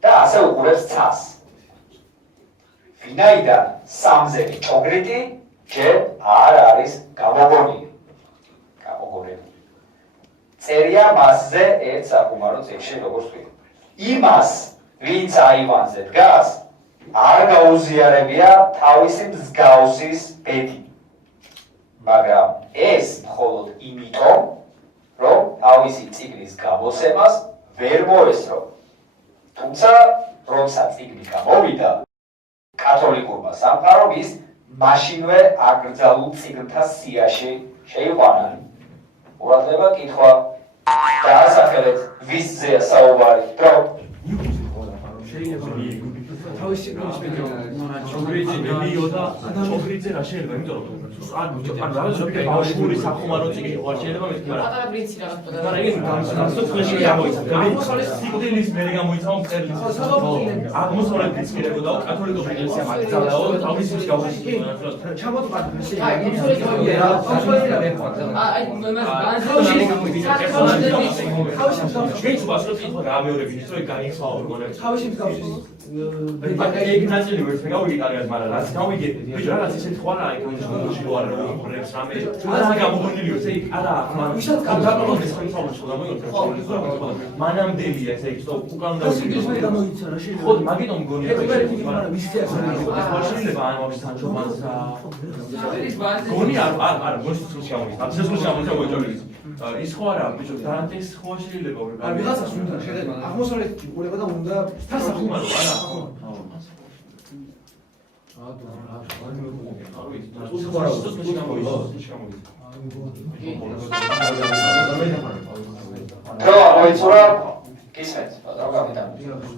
და ასე უყურებს ცას. ვინაიდან სამზები ჭოგრიტი ჯერ არ არის გამოგონილი. წერია მასზე ერთ საკუმარო წიგნში როგორც ვთქვი. იმას, ვინც აივანზე დგას, არ გაუზიარებია თავისი მსგავსის ბედი. მაგრამ ეს მხოლოდ იმიტომ, რომ თავისი წიგნის გამოცემას ვერ მოესწრო. თუმცა, როცა წიგნი გამოვიდა, კათოლიკურმა სამყარომ ის მაშინვე აკრძალულ წიგნთა სიაში შეიყვანა. ყურადღება კითხვა დაასახელეთ ვისზეა საუბარი დრო თავისი პრინციპი ჩოქრიძე რა შეიძლება იმიტომ რომ ანუ რაღაც ბავშვური სახუმარო წიგნი ყო შეიძლება მეთქვა პატარა პრინცი რაღაც მაგრამ იგი განსხვავებული გამოიცა სიკვდილის მერე გამოიცა მწერლის აღმოსავლეთის მიერებოდა კათოლიკოს ეკლესია მაგძალაო თავისი მსგავსი ჩამოთვალე ვინც ვასრო წინხვა გამეორები ის რომ გაიხსნა ორგანოებს თავისი მსგავსი ეგ ნაწილი ვერც მეგავი კარგად მაგრამ რაც გავიგეთ ბიჭო რაღაც ისეთ ხვალა ეკონომიკაში ვარ პროექტს რამე არა გამოგონილი ვარ ეგ არა მაგრამ ვისაც გამოგონილი სხვა ინფორმაცია გამოგონილი მანამდელია ეს ეგ სულ უკან გამოიცა რა შეიძლება ხო მაგიტომ მგონია მაგრამ ვისია შეიძლება ან მომის თანხმობას გონი არ მოსწროს გამოიცა ამ შესულს გამოიცა მოიჭრელი ის ხო არა ბიჭო დანტეს ხო შეიძლება არ ვიღაცას უნდა შეხედა აღმოსავლეთ უყურება და უნდა დასახუმარო არა დრო მოიწურა გისმენთ რა გამიტან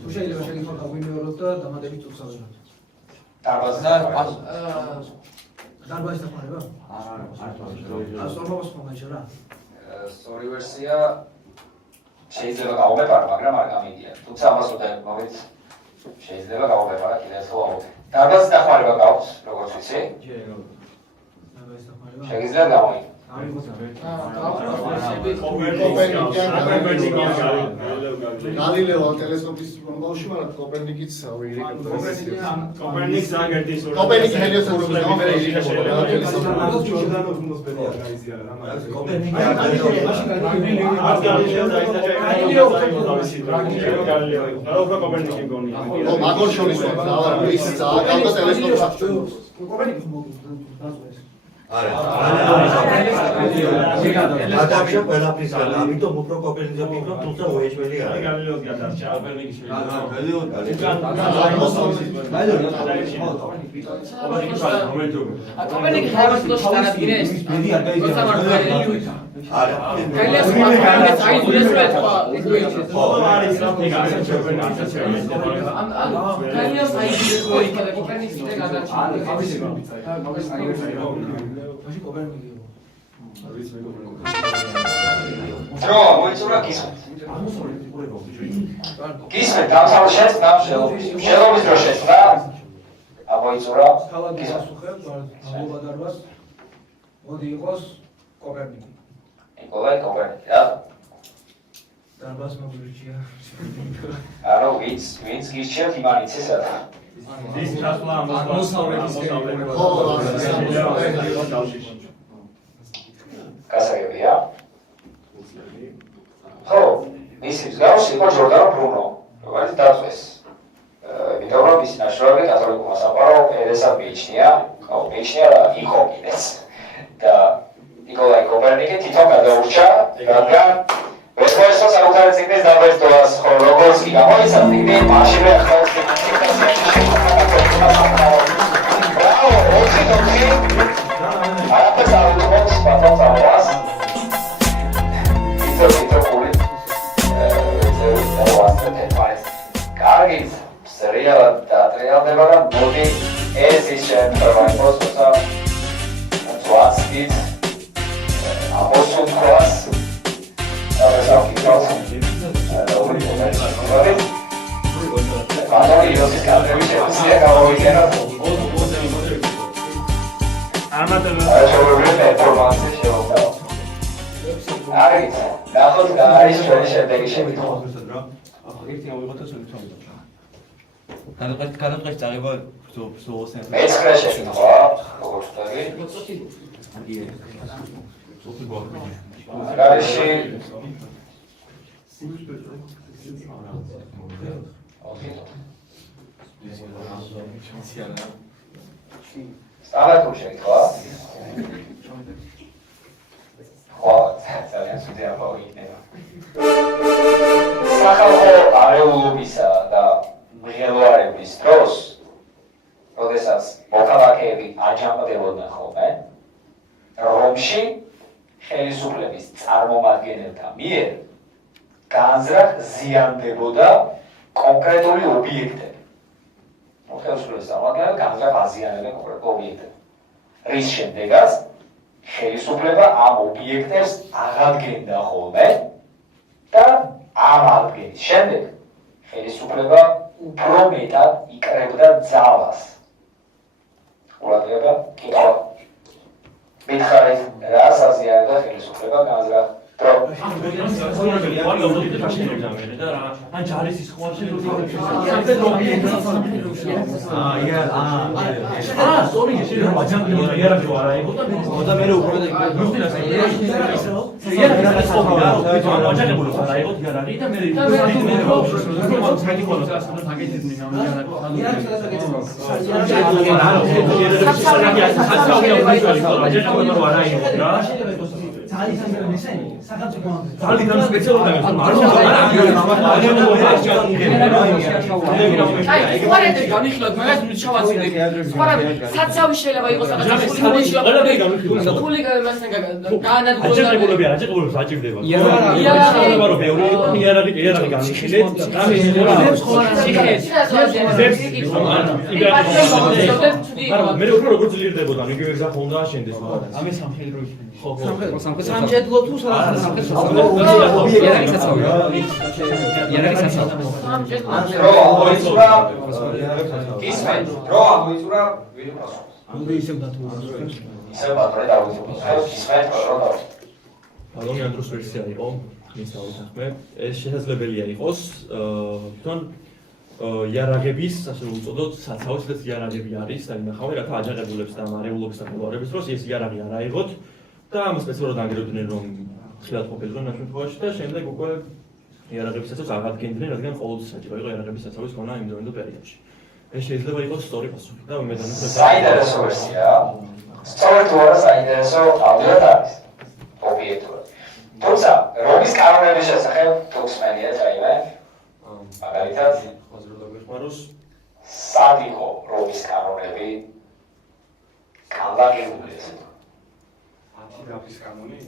თუ შეიძლება შეგიძლია გავიმეოროთ და დამატებით უცავეროთ დარბაზიდან დარბაზის დახმარება არა სწორმოყოს მომაჩა რა სწორი ვერსია შეიძლება გავუყეპარო მაგრამ არ გამიდია თუმცა ამას უნდა მოვით შეიძლება გავუყეპარო კიდევ ხო დარბაზის დახმარება გაქვს როგორც ვიცი დარბაზის დახმარება შეიძლება გამოი გალილეო ტელესკოპის ბავშვი, მაგრამ კოპერნიკიც კოპერნიკს აგერტის კოპერნიკი ჰელიოსურს მაგორ შორის ვარ, ის წააგავდა ტელესკოპს. კოპერნიკის მოგდას ადამია ყველაფრის არა, ამიტომ უფრო კოპერნიკზე ვფიქრობ, თუმცა უეჭველი არა. გალილეოს გადარჩა, კოპერნიკის კოპერნიკი ხალხს შეტანადგინეს. არა. გალილეოს მაგალითად აიძულეს რა თქვა. გალილეოს აიძულეს რა იქა და კოპერნიკის კიდე გადარჩა. მაშინ კოპერნიკი დრო მოიწურა გისმენთ გისმენთ დამსავლშეს შელობის დრო შეცდა ამოიწურა თავად გასუხებ მოგობა დარბაზ მოდი იყოს კოპერნიკი ნიკოლაი კოპერნიკი რა დარბაზ მოგირჩია არა ვინც გირჩიათ იმანიც ესა ის ჩასვლა აღმოსავლეთის გასაგებია ხო მისი მსგავსი იყო ჯორდანო ბრუნო რომელიც დაწვეს იმიტომ რომ ის ნაშრომი კათოლიკურმა სამყარომ ერესად მიიჩნია იყო კიდეც და ნიკოლაი კოპერნიკი თვითონ გადაურჩა რადგან ეს მოესწრო საკუთარი წიგნის დაბეჭდვას ხო როგორც კი გამოიცა წიგნი მაშინვე ხელს გადაწყეთ წაღება მეცხრე შეკითხვა, როგორც ვთქვი. მაგალითში სტანდარტული შეკითხვა. ხო, ძალიან ცუდი ამბავი იქნება. სახალხო არეულობისა და მღელვარების დროს, როდესაც მოქალაქეები აჯანყდებოდნენ ხოლმე, რომში ხელისუფლების წარმომადგენელთა მიერ განზრახ ზიანდებოდა კონკრეტული ობიექტები. ხელისუფლების წარმომადგენლები განზრახ აზიანებდნენ კონკრეტულ ობიექტებს. რის შემდეგაც ხელისუფლება ამ ობიექტებს აღადგენდა ხოლმე და ამ აღდგენის შემდეგ ხელისუფლება უფრო მეტად იკრებდა ძალას. ყურადღება, კითხვა. მითხარით, რა საზიანებდა ხელისუფლება განზრახ დრო? ან ჯარის ის ხო საცავი შეიძლება იყოს სამხედრო თუ ადამიანის ვერსია იყო, მისაუბრე, ეს შესაძლებელია იყოს, თვითონ იარაღების, ასე რომ უწოდოთ, საცავის და იარაღები არის, დაინახავენ, რათა აჯანყებულებს და მარეულობის და მღელვარების დროს ეს იარაღი არ აიღოთ და ამ სპეციალურად ანგარებდნენ, რომ ხილად ყოფილიყო ამ შემთხვევაში და შემდეგ უკვე იარაღების საცავს აღადგენდნენ, რადგან ყოველთვის საჭირო იყო იარაღების საცავის ქონა იმ დროინდელ პერიოდში. ეს შეიძლება იყოს სწორი პასუხი და მე საინტერესო ვერსია. სწორედ თუ არა საინტერესო ავდიოთ არის. ობიექტურად. თუმცა რომის კანონების შესახებ თუქსმენიათ რაიმე? მაგალითად, სად იყო რომის კანონები განლაგებული? 10 დაფის კანონი?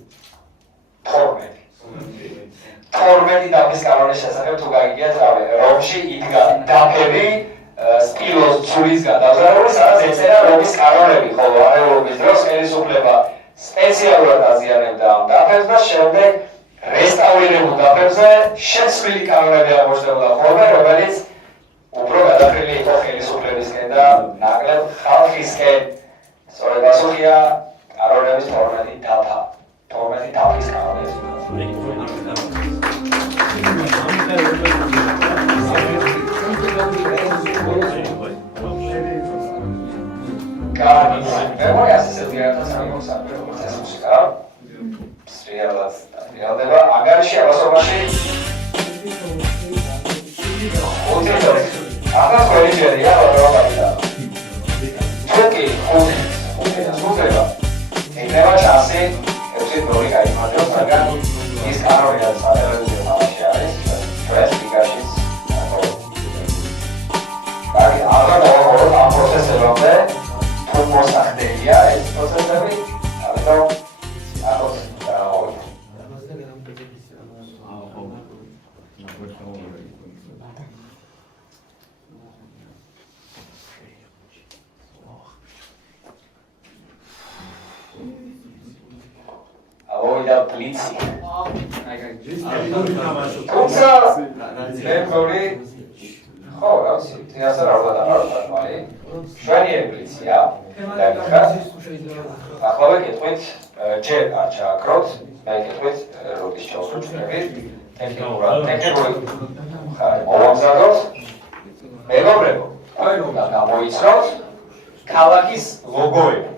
12 დაფის კანონის შესახებ თუ გაგიგიათ რავი, რომში იდგა დაფები სპილოს ცულისგან დაზარებული, სადაც ეწერა რომის კანონები, ხოლო არეულობის დროს ხელისუფლება სპეციალურად აზიანებდა ამ დაფებს და შემდეგ რესტავრირებულ დაფებზე შეცვლილი კანონები აღმოჩნდებოდა ხოლმე, რომელიც უფრო გადახრილი იყო ხელისუფლებისკენ და ნაკლებ ხალხისკენ. სწორი პასუხია კანონების 12 დაფა. 12 დაფის კანონები. მემორიას ისეთი რაღაცა სამოსახლო პროცესი მუსიკა. რეალდება ანგარიში აბასობაში. ახლა კოლეჯერია როა. თუკი ხუთება. იქნება ჩასი, ეცი პროი გაიმართოს, მაგრამ ის კანონია სატელევიზიო თამაში არის. ეს ფიგაშის. აი, ახლა დავაყოლოთ ამ პროცესებამდე. თუ მოსახდენია ეს პროცესები, ამიტომ ახოს დავაყოლოთ. ავიდა ბლიცი. თუმცა მე მგონი ხო, რაც თეატრ არ გადაყარდა. შვენიერი ბლიცია. ახლა ვეკითხეთ, ჯერ არ ჩააქროთ, მე ვეკითხეთ როდის ჩავსრულებით. ტექნიკური ხარ მოვამზადოთ. მეგობრებო, უნდა გამოიცნოთ ქალაქის ლოგოები.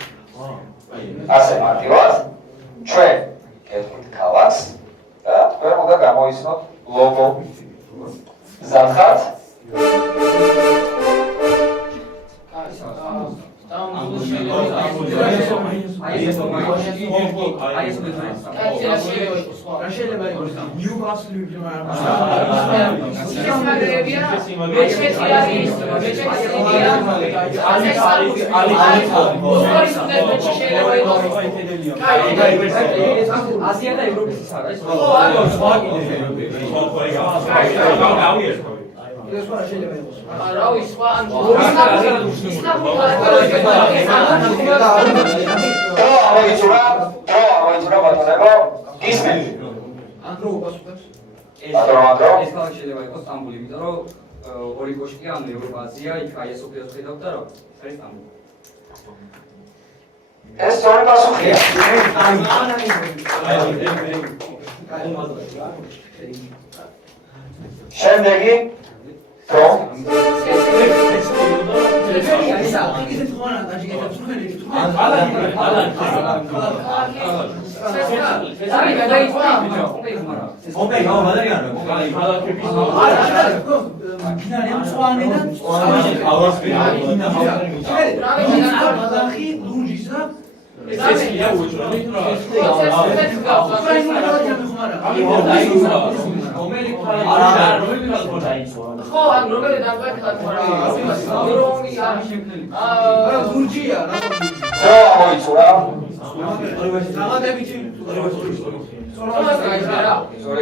ასე მარტივად ჩვენ გეტყვით ქალაქს და თქვენ უნდა გამოიცნოთ ლოგო. ზახართ აზია და ევროპის ის არის. ეს ქალაქი შეიძლება იყოს სტამბული, იმიტომ რომ ორი კოშკი ანუ ევროპა, აზია, იქ აია სოფიას ხედავთ და რა, ეს სტამბული. ეს სწორი პასუხია. შემდეგი რომ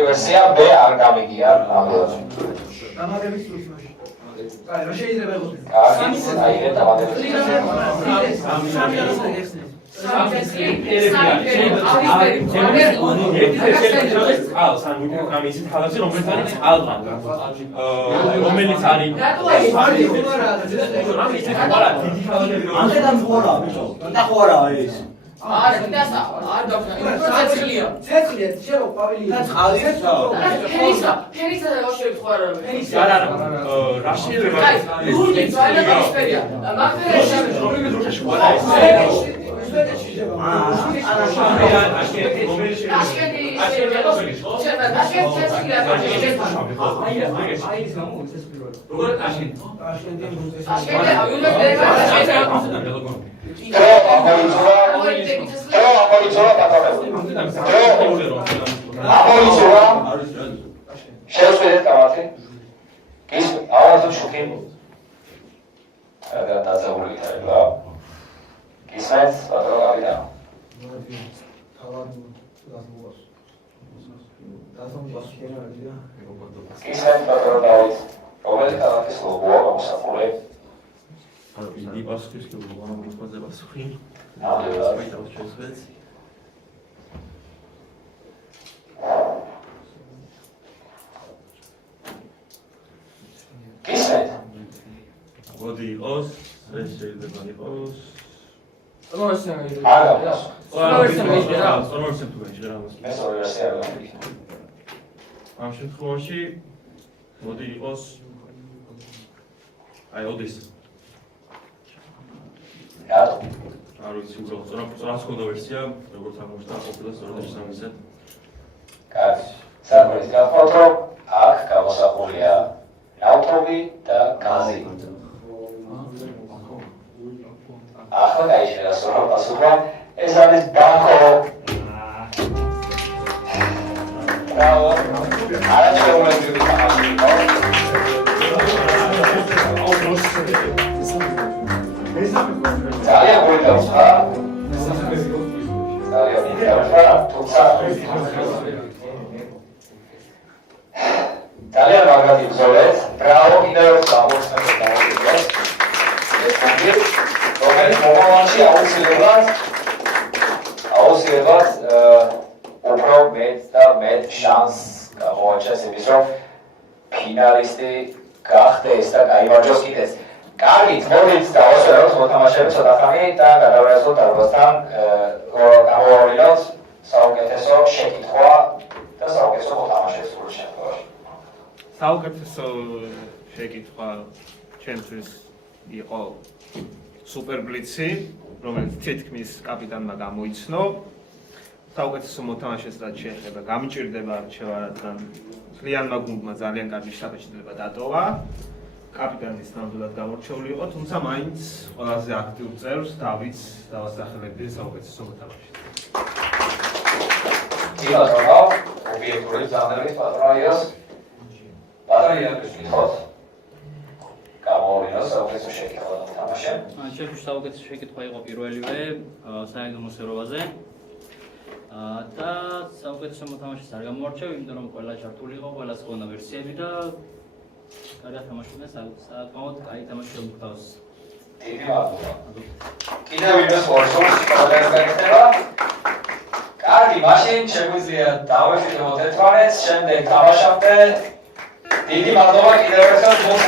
ვერსია B არ გამიგია ნამდვილად. შეიძლება იყოს. აიღე დამატებით. მოდი იყოს, ეს შეიძლება იყოს. ამ შემთხვევაში მოდი იყოს აი ოდის. არ ვიცი უბრალოდ სწორად ხონდა ვერსია, როგორც აღმოჩნდა ყოფილა სწორად შესაბამისად. კარგი. საქმეს გახსოვთ, რომ აქ გამოსახულია ნავთობი და გაზი. ახლა გაიჩერა სწორად პასუხი. ეს არის ბანკო. ბრავო. არაჩვეულებრივი თამაში იყო. ძალიან გულდავს ხა? ძალიან გულდავს, თუმცა ძალიან მაგარი ბრძოლეთ, ბრავო, კიდევ ერთხელ გამოსცემთ გამოდიოს. ეს იგი, რომელიც მომავალში აუცილებლად უფრო მეტ და მეტ შანსს გამოაჩენს იმის, რომ ფინალისტი გახდეს და გაიმარჯვოს კიდეც. კარგით, მოდით დავასრულოთ მოთამაშეები ცოტა ხანი და გადავარესოთ დარბაზთან, გამოვავლინოთ საუკეთესო შეკითხვა და საუკეთესო მოთამაშე სულ შემთხვევაში. საუკეთესო შეკითხვა ჩემთვის იყო სუპერ ბლიცი, რომელიც თითქმის კაპიტანმა გამოიცნო. საუკეთესო მოთამაშეს რაც შეეხება, გამიჭირდება არჩევა, რადგან ძალიანმა გუნდმა ძალიან კარგი შთაბეჭდილება დატოვა. კაპიტანის ნამდვილად გამორჩეული იყო, თუმცა მაინც ყველაზე აქტიურ წევრს დავით დავასახელებდი საუკეთესო მოთამაშედ. ილაზონა, ობიექტური ზამები პატროიას. პატროიას გიხოთ. გამოვიდა საუკეთესო შეკითხვა მოთამაშე. ჩემთვის საუკეთესო შეკითხვა იყო პირველივე საიდუმლო სეროვაზე. და საუკეთესო მოთამაშეს არ გამოვარჩევ, იმიტომ რომ ყველა ჩართული იყო, ყველას ჰქონდა ვერსიები და კარგად თამაშობდნენ, საკმაოდ კაი თამაში შეგვიძლია. დიდი მადლობა. კიდევ ვინმე სპორტსს გადაიხდება. კარგი, მაშინ შეგვიძლია დავეხილოთ ერთმანეთს, შემდეგ თამაშამდე. დიდი მადლობა კიდევ ერთხელ გუნდს.